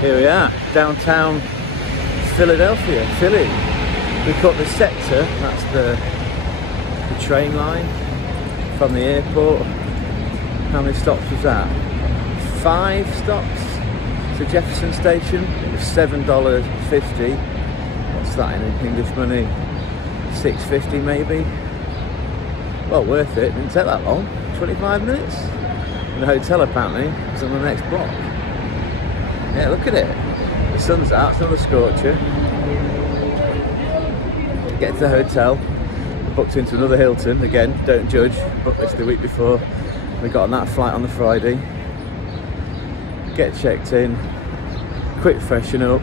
Here we are, downtown Philadelphia, Philly. We've got the sector, that's the train line from the airport. How many stops was that? 5 stops to Jefferson Station. It was $7.50. What's that in English money? $6.50 maybe. Well, worth it. Didn't take that long. 25 minutes. And the hotel apparently was on the next block. Yeah, look at it. The sun's out. It's another scorcher. Get to the hotel. Booked into another Hilton. Again, don't judge. Booked this the week before. We got on that flight on the Friday. Get checked in. Quick freshen up.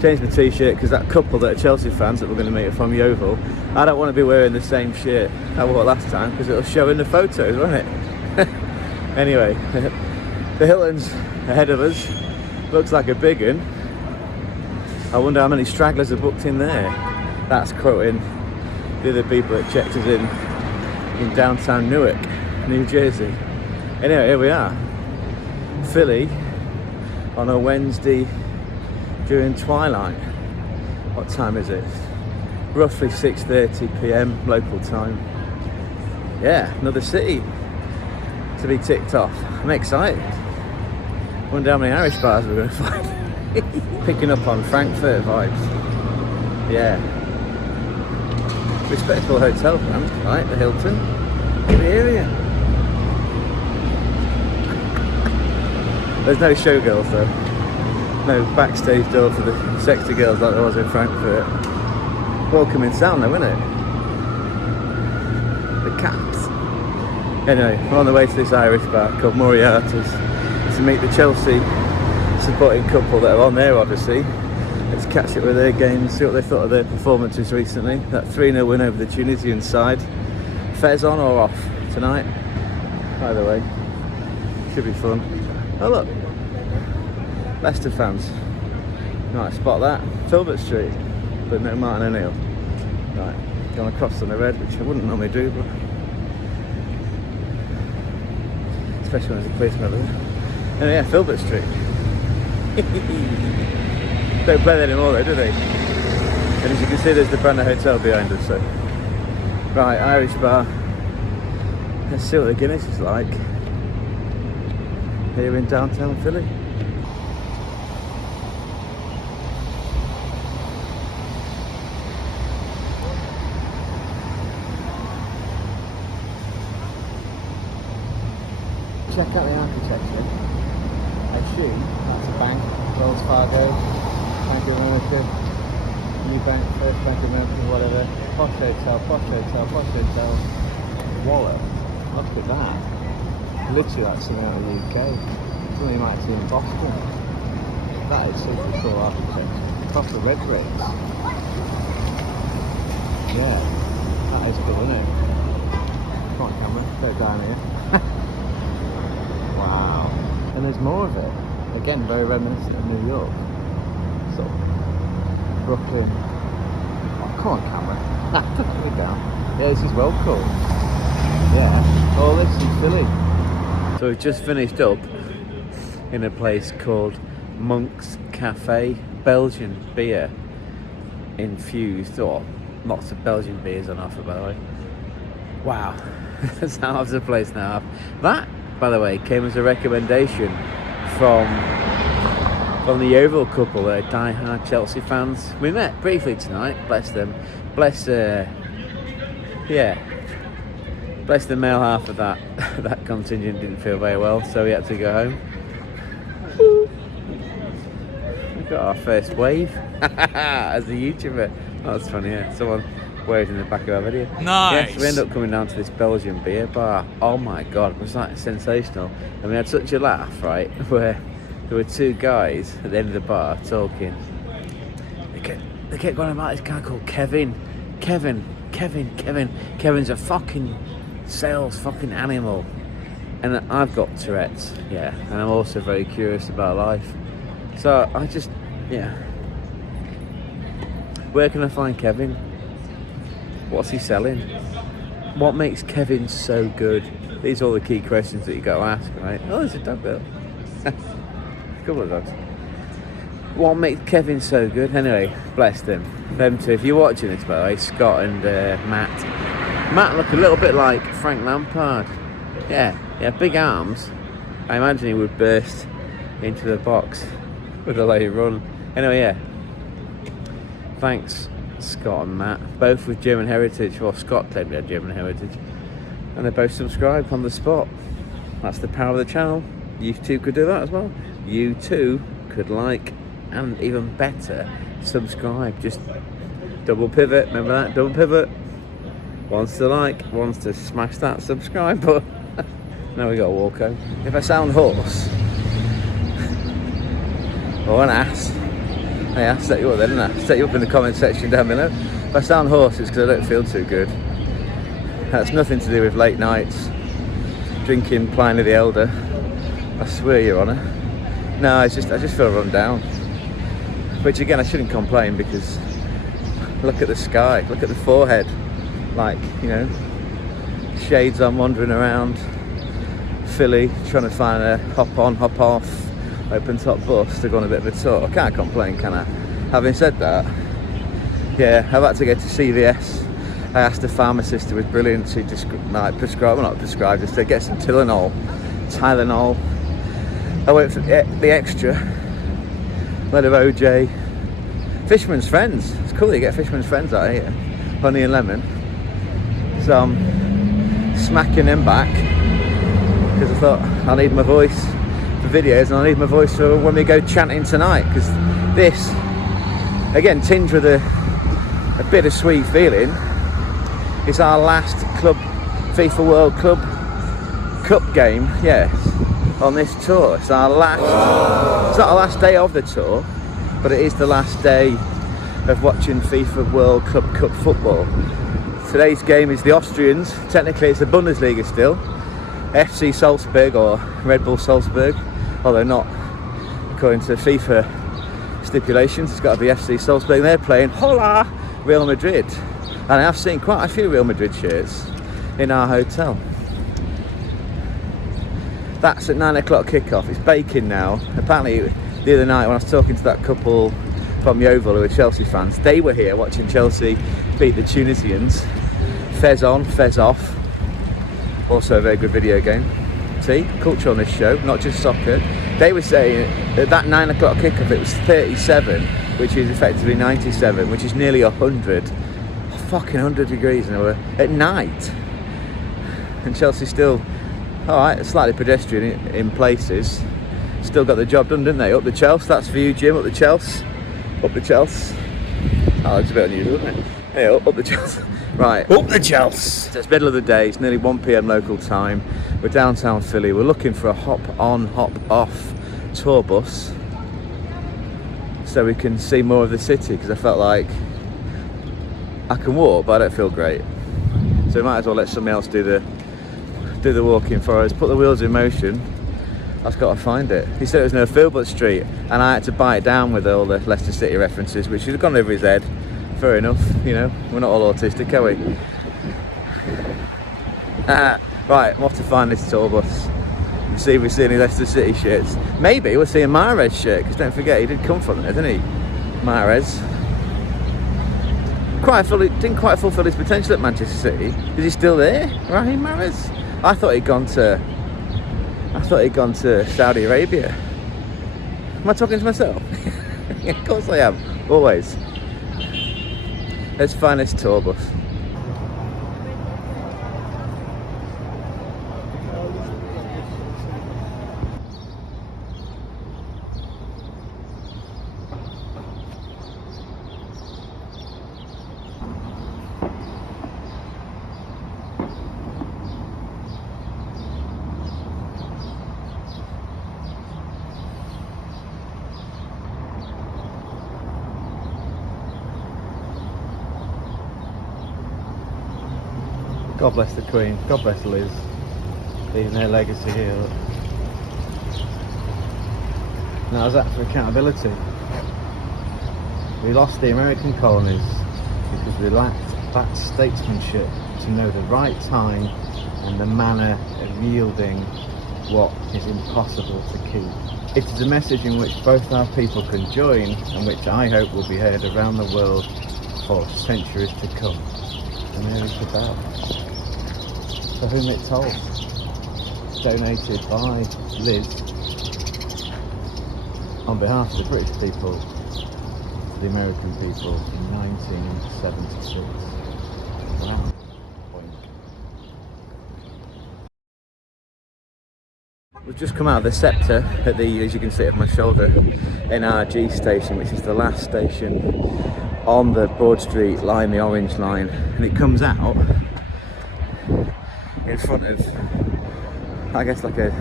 Change my t-shirt because that couple that are Chelsea fans that we're going to meet from Yeovil, I don't want to be wearing the same shirt I wore last time because it'll show in the photos, won't it? Anyway, the Hilton's ahead of us. Looks like a big one. I wonder how many stragglers are booked in there. That's quoting the other people that checked us in downtown Newark, New Jersey. Anyway, here we are. Philly on a Wednesday during twilight. What time is it? Roughly 6:30 p.m. local time. Yeah, another city to be ticked off. I'm excited. Wonder how many Irish bars we're going to find. Picking up on Frankfurt vibes. Yeah. Respectable hotel brand, right? The Hilton. In the area. There's no showgirls though. No backstage door for the sexy girls like there was in Frankfurt. Welcoming sound though, isn't it? The cats. Anyway, we're on the way to this Irish bar called Moriarty's to meet the Chelsea supporting couple that are on there, obviously. Let's catch up with their games, see what they thought of their performances recently. That 3-0 win over the Tunisian side. Fez on or off tonight? Either way, should be fun. Oh look, Leicester fans. Right, spot that. Filbert Street, but no Martin O'Neill. Right, going across on the red, which I wouldn't normally do, but especially when there's a policeman over there. And yeah, Filbert Street. Don't play that anymore though, do they? And as you can see, there's the Brandon Hotel behind us, so. Right, Irish bar. Let's see what the Guinness is like here in downtown Philly. Check out the architecture. I assume that's a bank, Wells Fargo, Bank of America, New Bank, First Bank of America, whatever. Posh hotel, posh hotel, posh hotel. Wallet. Look at that. Literally like something out of the UK. Something you might see in Boston. That is super cool architecture. Proper red bricks. Yeah, that is cool, isn't it? Come on camera, go down here. Wow. And there's more of it. Again, very reminiscent of New York. So, Brooklyn. Oh, come on camera. Put me down. Yeah, this is well cool. Yeah, all this in Philly. So we've just finished up in a place called Monk's Cafe. Belgian beer infused, or lots of Belgian beers on offer, by the way. Wow, that's how of the place now. That, by the way, came as a recommendation from the Yeovil couple, they're die-hard Chelsea fans. We met briefly tonight, bless them. Bless the male half of that contingent didn't feel very well, so we had to go home. We got our first wave as a YouTuber. Oh, that's funny, yeah. Someone waved in the back of our video. Nice! Yes, we ended up coming down to this Belgian beer bar. Oh my god, it was like sensational. And we had such a laugh, right, where there were two guys at the end of the bar talking. They kept going about this guy called Kevin. Kevin's a fucking sales fucking animal. And I've got Tourette's, yeah, and I'm also very curious about life. So I just, yeah. Where can I find Kevin? What's he selling? What makes Kevin so good? These are all the key questions that you got to ask, right? Oh, there's a dog there. A couple of dogs. what makes Kevin so good? Anyway, bless them. Them two. If you're watching this, by the way, Scott and Matt. Matt look a little bit like Frank Lampard. Yeah, big arms. I imagine he would burst into the box with the way he run. Anyway, yeah. Thanks, Scott and Matt. Both with German heritage. Well, Scott claimed he had German heritage. And they both subscribed on the spot. That's the power of the channel. You too could do that as well. You too could like, and even better, subscribe. Just double pivot. Remember that? Double pivot. One's to like, one's to smash that subscribe button. Now we got a walko. If I sound hoarse or an ass, hey, I'll set you up then, didn't I? Set you up in the comment section down below. If I sound hoarse, it's because I don't feel too good. That's nothing to do with late nights, drinking Pliny the Elder. I swear, Your Honour. No, I just feel run down. Which again, I shouldn't complain because look at the sky, look at the forehead. Like, you know, shades on, wandering around Philly, trying to find a hop on, hop off, open top bus to go on a bit of a tour. I can't complain, can I? Having said that, yeah, I've had to get to CVS. I asked the pharmacist who was brilliant to prescribe, just to get some Tylenol. I went for the extra, lead of OJ, Fisherman's Friends. It's cool that you get Fisherman's Friends out here, honey and lemon. So I'm smacking them back because I thought I need my voice for videos and I need my voice for when we go chanting tonight, because this, again, tinged with a bittersweet feeling. It's our last FIFA World Cup game, yes, on this tour. It's our last, it's not the last day of the tour, but it is the last day of watching FIFA World Cup football. Today's game is the Austrians. Technically it's the Bundesliga still. FC Salzburg, or Red Bull Salzburg, although not according to FIFA stipulations. It's got to be FC Salzburg. They're playing Hola Real Madrid. And I have seen quite a few Real Madrid shirts in our hotel. That's at 9 o'clock kickoff. It's baking now. Apparently the other night when I was talking to that couple from Yeovil who are Chelsea fans, they were here watching Chelsea beat the Tunisians. Fez on, Fez off. Also a very good video game. See, culture on this show, not just soccer. They were saying at that 9 o'clock kickoff it was 37, which is effectively 97, which is nearly 100. Fucking 100 degrees, and we're at night. And Chelsea still, alright, slightly pedestrian in places. Still got the job done, didn't they? Up the Chelsea, that's for you, Jim, up the Chelsea. Up the Chelsea. Oh, it's a bit unusual, isn't it? Yeah, up the Chelsea. Right. Up the Chelsea. So it's middle of the day, it's nearly 1 PM local time. We're downtown Philly. We're looking for a hop on, hop off tour bus so we can see more of the city, because I felt like I can walk, but I don't feel great. So we might as well let somebody else do the walking for us. Put the wheels in motion. I've got to find it. He said it was near Filbert Street, and I had to bite it down with all the Leicester City references, which should have gone over his head. Fair enough, you know, we're not all autistic, are we? Right, I'm off to find this tour bus and see if we see any Leicester City shirts. Maybe we'll see a Mahrez shirt, because don't forget, he did come from there, didn't he? Mahrez. Didn't quite fulfil his potential at Manchester City. Is he still there, Raheem Mahrez? I thought he'd gone to Saudi Arabia. Am I talking to myself? Yeah, of course I am. Always. Let's find this tour bus. God bless the Queen, God bless Liz, leaving their legacy here. Look. Now is that for accountability? We lost the American colonies because we lacked that statesmanship to know the right time and the manner of yielding what is impossible to keep. It is a message in which both our people can join and which I hope will be heard around the world for centuries to come. And there is the bell. For whom it tolls. Donated by Liz on behalf of the British people to the American people in 1976. Wow. We've just come out of the Scepter at the, as you can see at my shoulder, NRG station, which is the last station on the Broad Street line, the orange line, and it comes out in front of, I guess, like a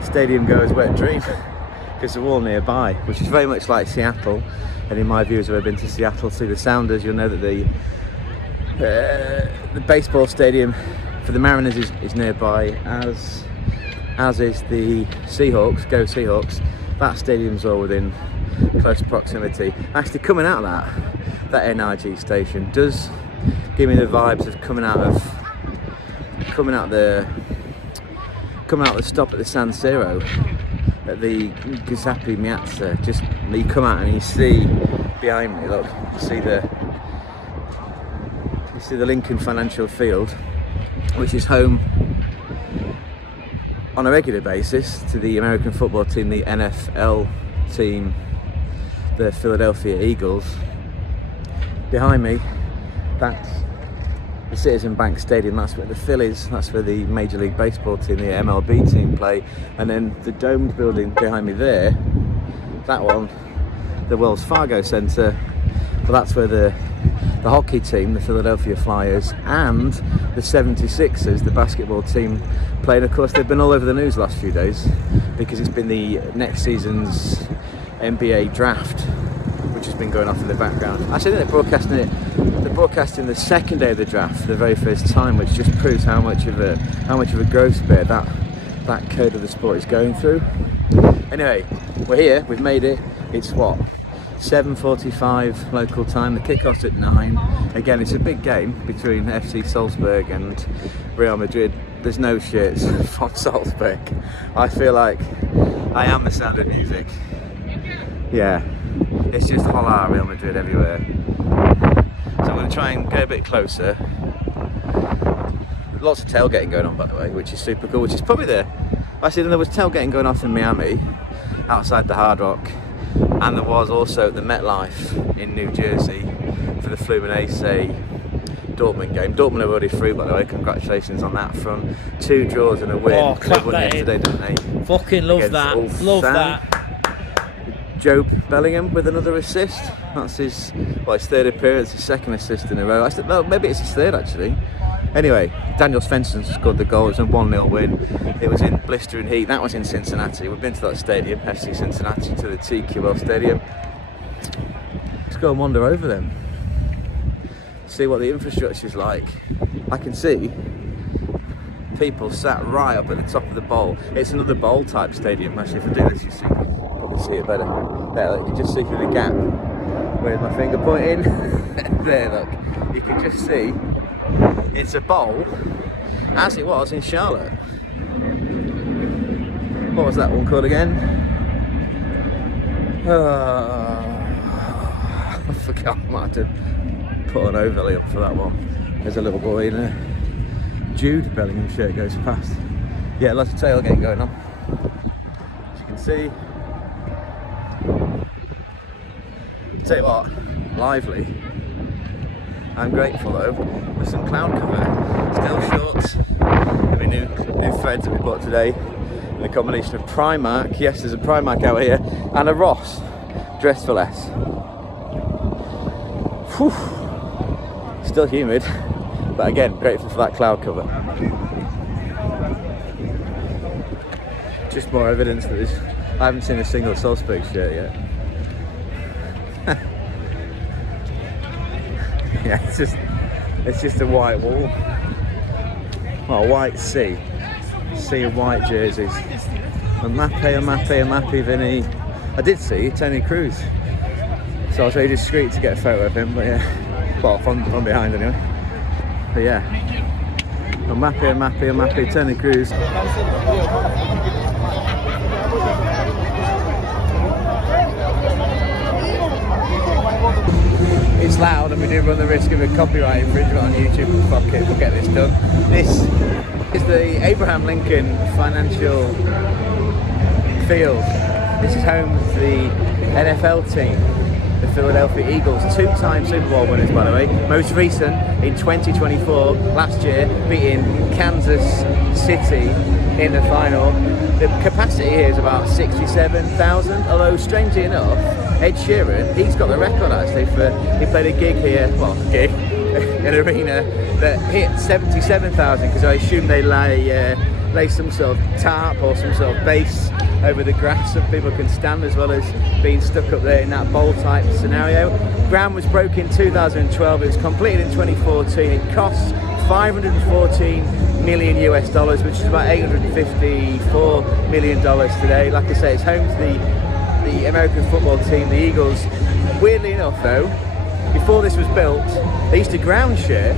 stadium goer's wet dream, because they're all nearby, which is very much like Seattle. And in my view, as I've been to Seattle to see the Sounders, you'll know that the baseball stadium for the Mariners is nearby, as is the Seahawks. Go Seahawks. That stadium's all within close proximity. Actually, coming out of that NRG station does give me the vibes of coming out of the stop at the San Siro at the Giuseppe Meazza. Just you come out and you see behind me, look, you see the Lincoln Financial Field, which is home on a regular basis to the American football team, the NFL team, the Philadelphia Eagles. Behind me, that's the Citizen Bank Stadium. That's where the Phillies, that's where the Major League Baseball team, the MLB team play. And then the domed building behind me there, that one, the Wells Fargo Center, well, that's where the hockey team, the Philadelphia Flyers, and the 76ers, the basketball team, play. And of course they've been all over the news the last few days because it's been the next season's NBA draft, which has been going off in the background. Actually, they're broadcasting the second day of the draft for the very first time, which just proves how much of a growth spurt that code of the sport is going through. Anyway, we're here, we've made it. It's what, 7:45 local time. The kickoff's at 9. Again, it's a big game between FC Salzburg and Real Madrid. There's no shirts from Salzburg. I feel like I am the Sound of Music. Yeah, it's just holla Real Madrid everywhere. So I'm going to try and go a bit closer. Lots of tailgating going on, by the way, which is super cool. Which is probably actually there was tailgating going off in Miami, outside the Hard Rock. And there was also at the MetLife in New Jersey for the Fluminense Dortmund game. Dortmund are already through, by the way. Congratulations on that front. 2 draws and a win. Oh, clap that yesterday, didn't they? Fucking love that. Love that. Jude Bellingham with another assist. That's his third appearance, his second assist in a row. No, maybe it's his third actually. Anyway, Daniel Svensson scored the goal. It was a 1-0 win. It was in blistering heat. That was in Cincinnati. We've been to that stadium, FC Cincinnati, to the TQL Stadium. Let's go and wander over them. See what the infrastructure's like. I can see people sat right up at the top of the bowl. It's another bowl type stadium. Actually, if I do this, you probably see it better. There, look, you can just see through the gap. Where's my finger pointing? There, look. You can just see. It's a bowl, as it was in Charlotte. What was that one called again? I forgot. I might have to put an overlay up for that one. There's a little boy in a Jude Bellingham shirt goes past. Yeah, lots of tailgate going on. As you can see. Tell you what, lively. I'm grateful though with some cloud cover. Still shorts. And new threads that we bought today. And a combination of Primark. Yes, there's a Primark out here. And a Ross. Dress for less. Whew. Still humid. But again, grateful for that cloud cover. Just more evidence that I haven't seen a single Salzburg shirt yet. Yeah, it's just a white wall. Oh, a white sea of white jerseys. Mappy, Vinny. I did see Tony Cruz, so I was very discreet to get a photo of him. But yeah, well, from behind anyway. But yeah, Mappy, Tony Cruz. loud and we do run the risk of a copyright infringement on YouTube. Fuck it, we'll get this done. This is the Abraham Lincoln Financial Field. This is home to the NFL team, the Philadelphia Eagles, two-time Super Bowl winners, by the way. Most recent in 2024, last year, beating Kansas City in the final. The capacity here is about 67,000, although strangely enough, Ed Sheeran, he's got the record actually he played a gig here, an arena that hit 77,000, because I assume they lay some sort of tarp or some sort of base over the grass so people can stand, as well as being stuck up there in that bowl type scenario. Ground was broke in 2012, it was completed in 2014, it cost $514 million US, which is about $854 million today. Like I say, it's home to the American football team, the Eagles. Weirdly enough though, before this was built, they used to ground share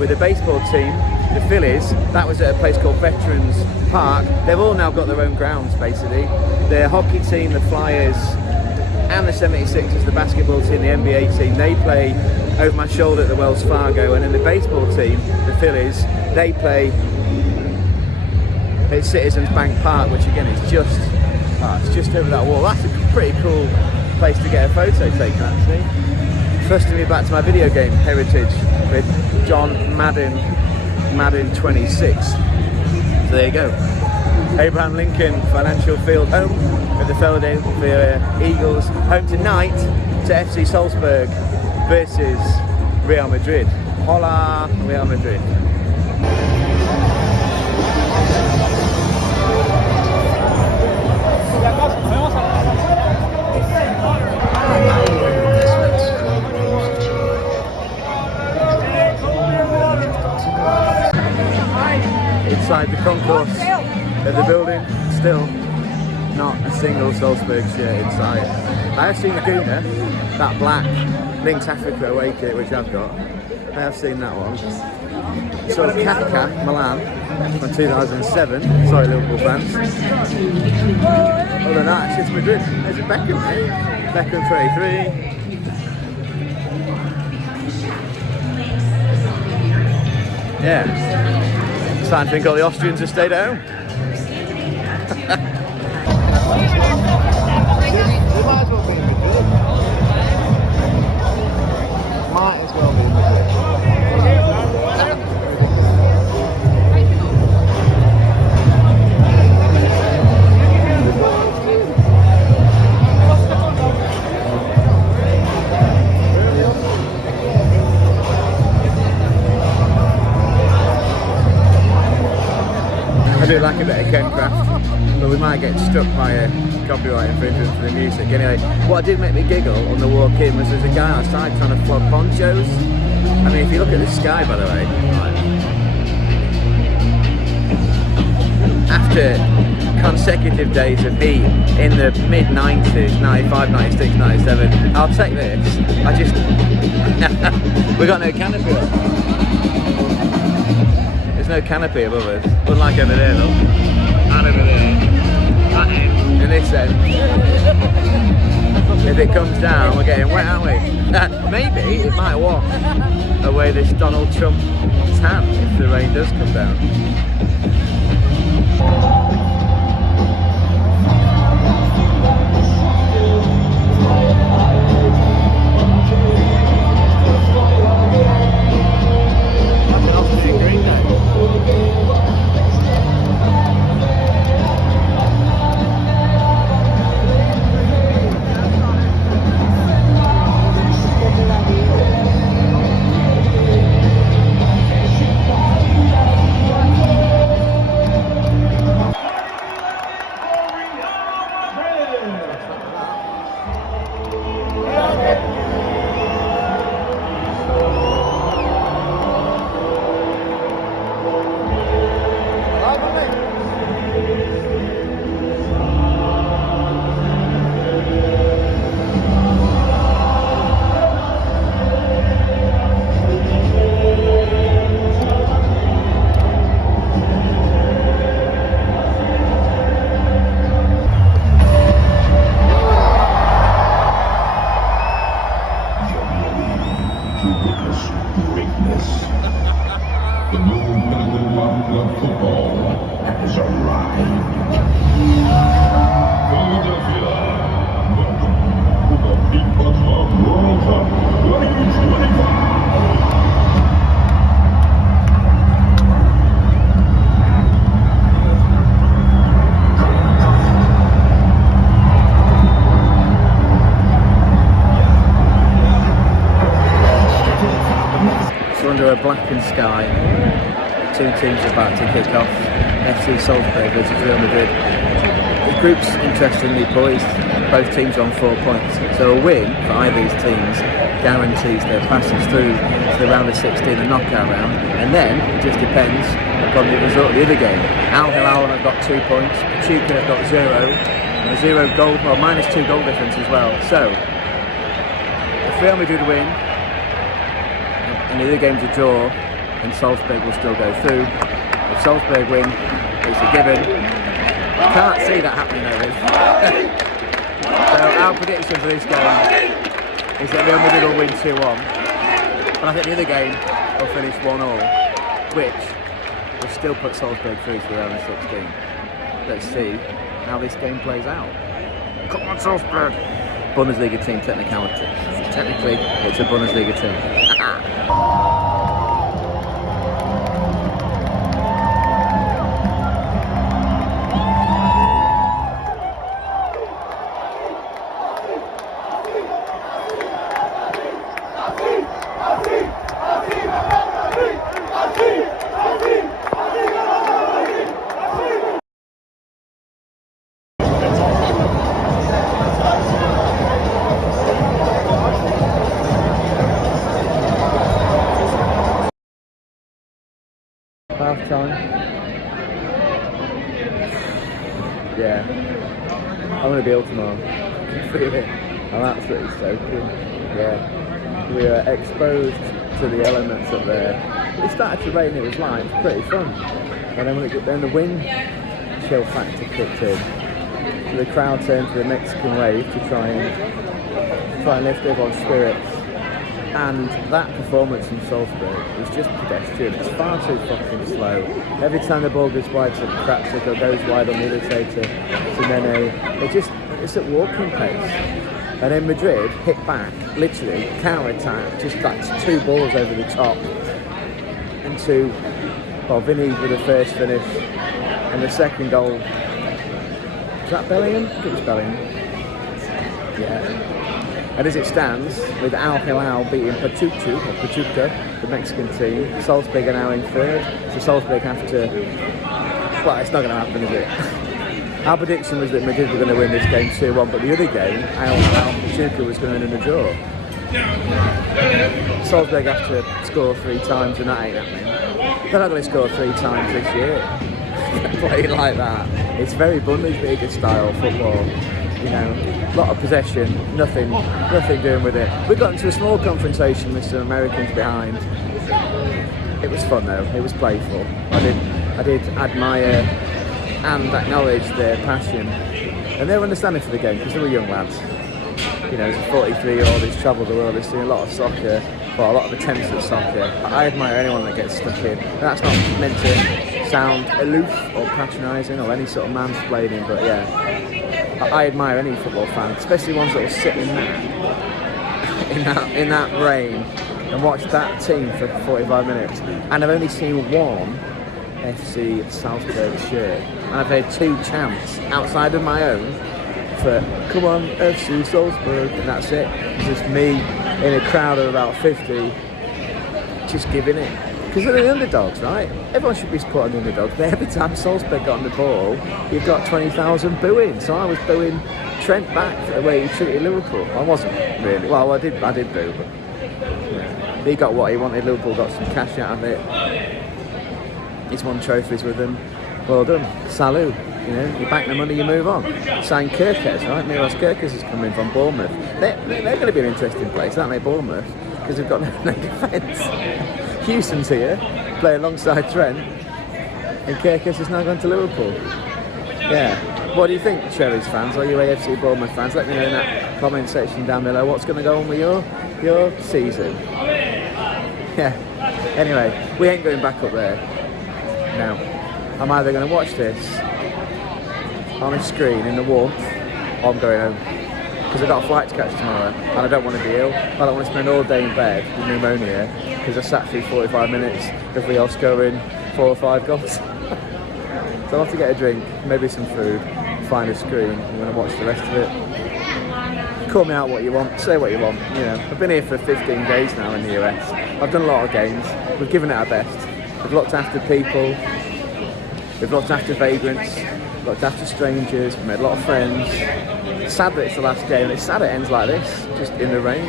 with the baseball team, the Phillies. That was at a place called Veterans Park. They've all now got their own grounds basically. The hockey team, the Flyers, and the 76ers, the basketball team, the NBA team, they play over my shoulder at the Wells Fargo, and then the baseball team, the Phillies, they play at Citizens Bank Park, which again is it's just over that wall. That's a pretty cool place to get a photo taken actually. Thrusting me back to my video game heritage with John Madden 26. So there you go. Abraham Lincoln Financial Field, home of the Philadelphia Eagles, home tonight to FC Salzburg versus Real Madrid. Hola, Real Madrid. Inside the concourse of the building, still not a single Salzburg shirt inside. I have seen the Guna, that black Links Africa away kit which I've got. I have seen that one. So Kaka Milan from 2007. Sorry Liverpool fans. Other than that, it's just Madrid. There's a Beckham, eh? Beckham 33. Yeah. It's time to think all the Austrians have stayed at home. They might as well be in Madrid. Might as well be in Madrid. I do like a bit of Kencraft, but we might get struck by a copyright infringement for the music. Anyway, what did make me giggle on the walk in was there's a guy outside trying to flog ponchos. I mean, if you look at the sky, by the way, after consecutive days of heat in the mid-90s, 95, 96, 97, I'll take this. We got no canopy up. There's no canopy above us, unlike over there though. And over there. That end. And this end. If it comes down, we're getting wet, aren't we? Maybe it might wash away this Donald Trump tan if the rain does come down. Club football has arrived. Philadelphia, welcome to the FIFA Club World Cup 2025. So under a blackened sky, two teams are about to kick off. FC Salzburg versus Real Madrid. The group's interestingly poised. Both teams are on 4 points. So a win for either of these teams guarantees their passage through to the round of 16, the knockout round. And then it just depends upon the result of the other game. Al Hilal have got 2 points. Pachuca have got 0. And a 0 goal, well, -2 goal difference as well. So if Real Madrid win, and the other game's a draw, and Salzburg will still go through. If Salzburg win, it's a given. Can't see that happening though. So our prediction for this game is that Real Madrid will win 2-1. But I think the other game will finish 1-1, which will still put Salzburg through to the round of 16. Let's see how this game plays out. Come on, Salzburg! Bundesliga team technicality. Technically, it's a Bundesliga team. Half time. Yeah. I'm going to be ill tomorrow. I'm absolutely soaking. Yeah. We are exposed to the elements up there. It started to rain, it was light, it was pretty fun. And then the wind chill factor kicked in. So the crowd turned to the Mexican wave to try and lift everyone's spirits. And that performance from Salzburg was just pedestrian. It's far too fucking slow. Every time the ball goes wide to Kratzer, or goes wide on the other side to Nene, it's at walking pace. And then Madrid hit back, literally, counter-attack, just like 2 balls over the top. And Vinny with the first finish, and the second goal. Was that Bellingham? I think it was Bellingham. Yeah. And as it stands, with Al Hilal beating Pachuca, the Mexican team, Salzburg are now in 3rd. So Salzburg have to... Well, it's not going to happen, is it? Our prediction was that Madrid were going to win this game 2-1, but the other game, Al Hilal Pachuca was going to win in the draw. Salzburg have to score 3 times, and that ain't happening. They're not going to score 3 times this year. Playing like that. It's very Bundesliga style football. You know, a lot of possession, nothing doing with it. We got into a small confrontation with some Americans behind. It was fun though, it was playful. I did admire and acknowledge their passion. And they were understanding for the game, because they were young lads. You know, as a 43-year-old who's travelled the world, has seen a lot of soccer, well, a lot of attempts at soccer. I admire anyone that gets stuck in. That's not meant to sound aloof or patronising or any sort of mansplaining, but yeah. I admire any football fan, especially ones that will sit in that rain and watch that team for 45 minutes. And I've only seen one FC Salzburg shirt, and I've heard 2 chants outside of my own for "Come on, FC Salzburg," and that's it. It's just me in a crowd of about 50, just giving it. Because they're the underdogs, right? Everyone should be supporting the underdogs. But every time Salzburg got on the ball, you've got 20,000 booing. So I was booing Trent back for the way he treated Liverpool. I wasn't really. Well, I did boo, but yeah. He got what he wanted. Liverpool got some cash out of it. He's won trophies with them. Well done. Salut. You know, you bank the money, you move on. Sign Kirkes, right? Miros Kirkes is coming from Bournemouth. They're going to be an interesting place, aren't they, Bournemouth? Because they've got no defence. Houston's here, play alongside Trent, and Kirkes has now gone to Liverpool. Yeah. What do you think, Cherries fans? Are you AFC Bournemouth fans? Let me know in that comment section down below. What's going to go on with your season? Yeah. Anyway, we ain't going back up there. Now, I'm either going to watch this on a screen in the warmth, or I'm going home. Because I've got a flight to catch tomorrow, and I don't want to be ill. I don't want to spend all day in bed with pneumonia, because I sat through 45 minutes of Real scoring 4 or 5 goals. So I'll have to get a drink, maybe some food, find a screen, I'm going to watch the rest of it. Call me out what you want, say what you want. You know, I've been here for 15 days now in the US. I've done a lot of games. We've given it our best. We've looked after people. We've looked after vagrants. Looked after strangers. We've made a lot of friends. It's sad that it's the last game. It's sad it ends like this, just in the rain,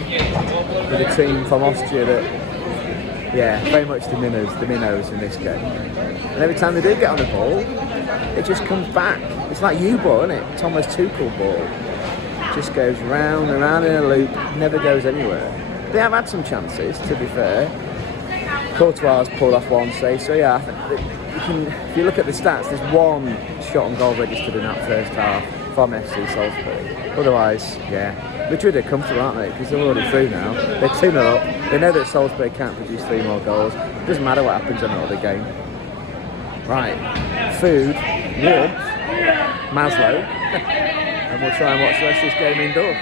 with a team from Austria that, yeah, very much the minnows in this game. And every time they do get on the ball, it just comes back. It's like U-ball, isn't it? Thomas Tuchel ball. Just goes round and round in a loop, never goes anywhere. They have had some chances, to be fair. Courtois has pulled off one save, so yeah, I think that you can, if you look at the stats, there's one shot on goal registered in that first half from FC Salzburg. Otherwise, yeah, Madrid are comfortable, aren't they? Because they're already through now. They're 2-0 up. They know that Salzburg can't produce 3 more goals. It doesn't matter what happens in another game. Right, food, warmth, Maslow. And we'll try and watch the rest of this game indoors.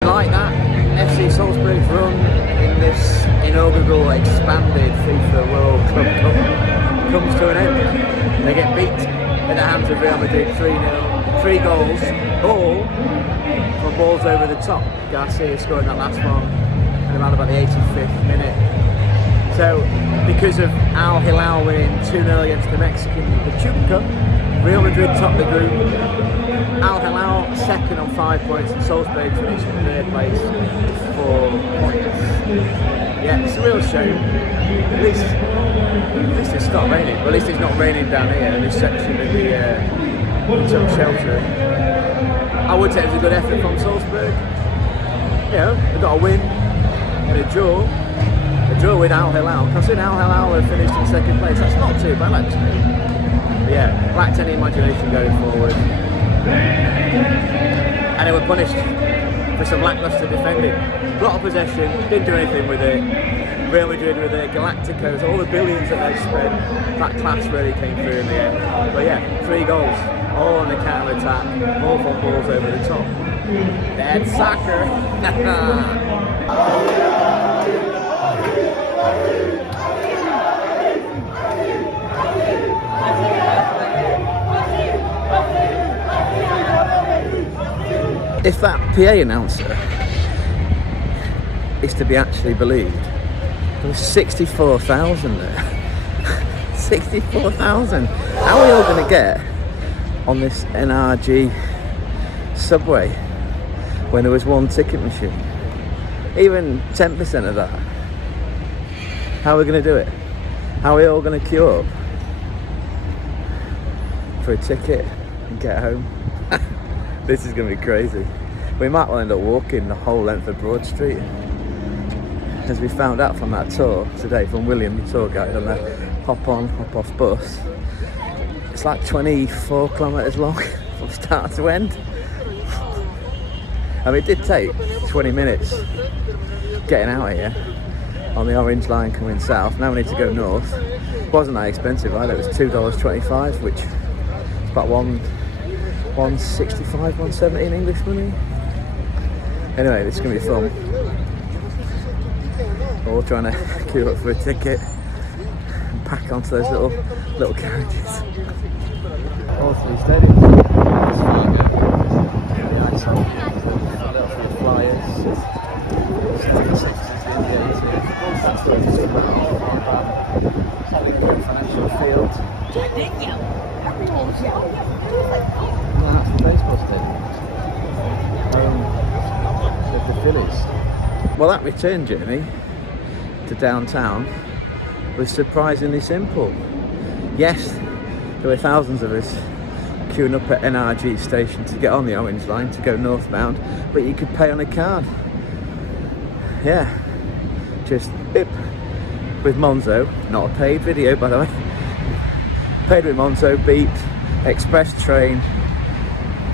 Like that, FC Salzburg's run in this inaugural expanded FIFA World Cup comes to an end. They get beat in the hands of Real Madrid 3-0, 3 goals, all from balls over the top. Garcia scoring that last one at around about the 85th minute. So, because of Al Hilal winning 2-0 against the Mexican Pachuca, Real Madrid top the group. Al Hilal second on 5 points, and Salzburg finished in 3rd place with 4 points. Yeah, it's a real shame. At least it's stopped raining. Well, at least it's not raining down here in this section of the took shelter. I would say it was a good effort from Salzburg. You know, they got a win and a draw. A draw with Al Hilal. Considering Al Hilal have finished in 2nd place, that's not too bad actually. But yeah, lacked any imagination going forward. And they were punished for some lacklustre defending. A lot of possession, didn't do anything with it. Real Madrid with their Galacticos, all the billions that they've spent, that class really came through in the end. But yeah, 3 goals, all on the counter-attack, all from balls over the top. That's soccer! If that PA announcer is to be actually believed, there was 64,000 there. 64,000. How are we all going to get on this NRG subway when there was 1 ticket machine? Even 10% of that. How are we going to do it? How are we all going to queue up for a ticket and get home? This is going to be crazy. We might well end up walking the whole length of Broad Street. As we found out from that tour today from William, the tour guide, on the hop on, hop off bus. It's like 24 kilometres long from start to end. I mean, it did take 20 minutes getting out here on the orange line coming south. Now we need to go north. It wasn't that expensive either. It was $2.25, which is about $1.65, $1.70 in English money. Anyway, this is going to be fun. We're all trying to queue up for a ticket and pack onto those little carriages. All 3 stadiums. It's fine, yeah. It's a little few flyers. It's like the 60s and the 80s. That's what it's about. Having a good financial field. That's the baseball stadium. Of the Phillies. Well, that return journey to downtown was surprisingly simple. Yes, there were thousands of us queuing up at NRG station to get on the orange line to go northbound, but you could pay on a card. Yeah, just beep, with Monzo, not a paid video by the way, paid with Monzo, beat express train,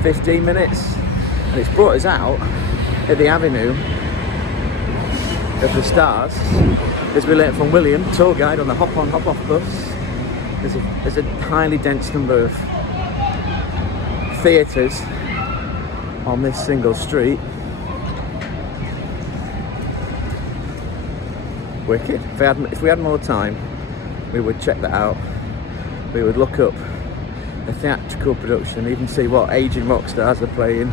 15 minutes, and it's brought us out at the avenue of the stars, as we learnt from William, tour guide on the hop on hop off bus. There's a highly dense number of theatres on this single street. Wicked. If we had more time, we would check that out. We would look up a theatrical production, even see what aging rock stars are playing,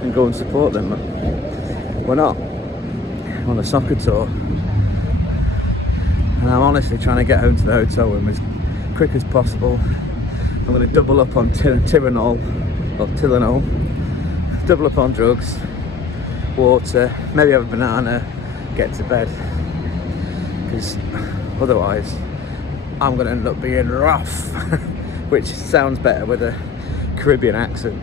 and go and support them. We're not on a soccer tour, and I'm honestly trying to get home to the hotel room as quick as possible. I'm going to double up on Tylenol, double up on drugs, water, maybe have a banana, get to bed, because otherwise I'm going to end up being rough, which sounds better with a Caribbean accent.